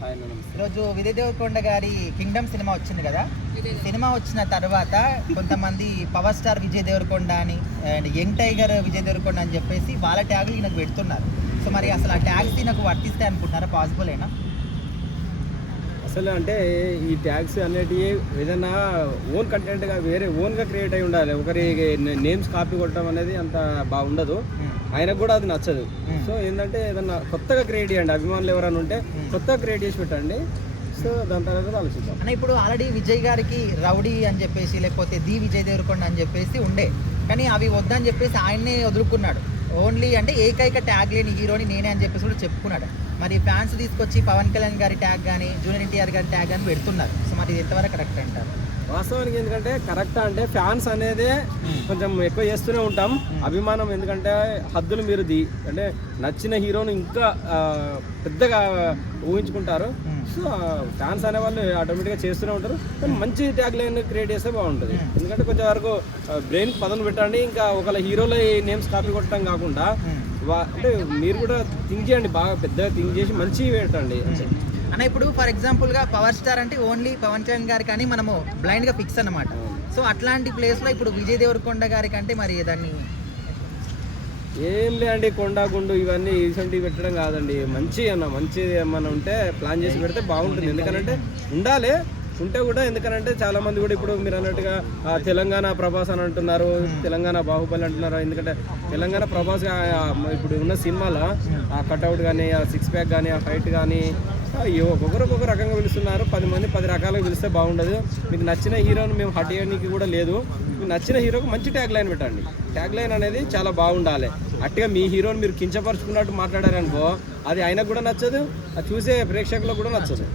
ఈరోజు విజయ్ దేవరకొండ గారి Kingdom cinema వచ్చింది కదా? సినిమా వచ్చిన తర్వాత కొంతమంది పవర్ స్టార్ విజయ్ దేవరకొండ అని and young tiger Vijay Devarakonda అని చెప్పేసి వాళ్ళ ట్యాగులు ఈయనకు పెడుతున్నారు. సో మరి అసలు ఆ ట్యాగ్స్ ఈయనకు వర్తిస్తాయి అనుకుంటున్నారా? పాసిబుల్ అయినా అసలు అంటే ఈ ట్యాగ్స్ అనేటివి ఏదైనా ఓన్ కంటెంట్గా వేరే ఓన్గా క్రియేట్ అయి ఉండాలి. ఒకరి నేమ్స్ కాపీ కొట్టడం అనేది అంత బాగుండదు. ఆయనకు కూడా అది నచ్చదు. Hmm. సో ఏంటంటే ఏదన్నా కొత్తగా క్రియేట్ చేయండి అభిమానులు ఎవరైనా ఉంటే కొత్తగా క్రియేట్ చేసి పెట్టండి. సో దాని తర్వాత ఆలోచిద్దాం. అన్న ఇప్పుడు ఆల్రెడీ విజయ్ గారికి రౌడీ అని చెప్పేసి లేకపోతే ది విజయ్ దేవరకొండ అని చెప్పేసి ఉండే. కానీ అవి వద్దని చెప్పేసి ఆయన్నే వదులుకున్నాడు. ఓన్లీ అంటే ఏకైక ట్యాగ్ లేని హీరోని నేనే అని చెప్పేసి కూడా చెప్పుకున్నాడు. మరి ఫ్యాన్స్ తీసుకొచ్చి పవన్ కళ్యాణ్ గారి ట్యాగ్ కానీ జూనియర్ ఎన్టీఆర్ గారి ట్యాగ్ కానీ పెడుతున్నారు. సో మరి ఇది ఎంతవరకు కరెక్ట్ అంటారు? వాస్తవానికి ఎందుకంటే కరెక్ట్ అంటే ఫ్యాన్స్ అనేదే కొంచెం ఎక్కువ చేస్తూనే ఉంటాం. అభిమానం ఎందుకంటే హద్దులు మీరుది. అంటే నచ్చిన హీరోను ఇంకా పెద్దగా ఊహించుకుంటారు. సో ఫ్యాన్స్ అనే వాళ్ళు ఆటోమేటిక్గా చేస్తూనే ఉంటారు. కానీ మంచి ట్యాగ్ లైన్ క్రియేట్ చేస్తే బాగుంటుంది. ఎందుకంటే కొంచెం వరకు బ్రెయిన్ పదను పెట్టండి. ఇంకా ఒకళ్ళ హీరోల నేమ్స్ కాపీ కొట్టడం కాకుండా అంటే మీరు కూడా థింక్ చేయండి. బాగా పెద్దగా థింక్ చేసి మంచి పెట్టండి. అన్న ఇప్పుడు ఫర్ ఎగ్జాంపుల్గా పవర్ స్టార్ అంటే ఓన్లీ పవన్ కళ్యాణ్ గారి కానీ మనము బ్లైండ్గా ఫిక్స్ అన్నమాట. సో అట్లాంటి ప్లేస్లో ఇప్పుడు విజయ్ దేవరకొండ గారి కంటే మరి దాన్ని ఏం లేండి కొండ గుండు ఇవన్నీ ఇటువంటివి పెట్టడం కాదండి. మంచి అన్న మంచి ఏమన్నా ఉంటే ప్లాన్ చేసి పెడితే బాగుంటుంది. ఎందుకంటే ఉండాలి ఉంటే కూడా ఎందుకంటే చాలా మంది కూడా ఇప్పుడు మీరు అన్నట్టుగా తెలంగాణ ప్రభాస్ అని అంటున్నారు తెలంగాణ బాహుబలి అంటున్నారు. ఎందుకంటే తెలంగాణ ప్రభాస్ ఇప్పుడు ఉన్న సినిమాలో ఆ కట్అవుట్ కానీ ఆ సిక్స్ ప్యాక్ కానీ ఆ ఫైట్ కానీ ఒక్కొక్కరు ఒక్కొక్క రకంగా పిలుస్తున్నారు. పది మంది పది రకాలుగా పిలిస్తే బాగుండదు. మీకు నచ్చిన హీరోని మేము హట్ చేయడానికి కూడా లేదు. మీకు నచ్చిన హీరోకి మంచి ట్యాగ్ లైన్ పెట్టండి. ట్యాగ్ లైన్ అనేది చాలా బాగుండాలి. అట్టుగా మీ హీరోని మీరు కించపరుచుకున్నట్టు మాట్లాడారనుకో అది ఆయనకు కూడా నచ్చదు అది చూసే ప్రేక్షకులకు కూడా నచ్చదు.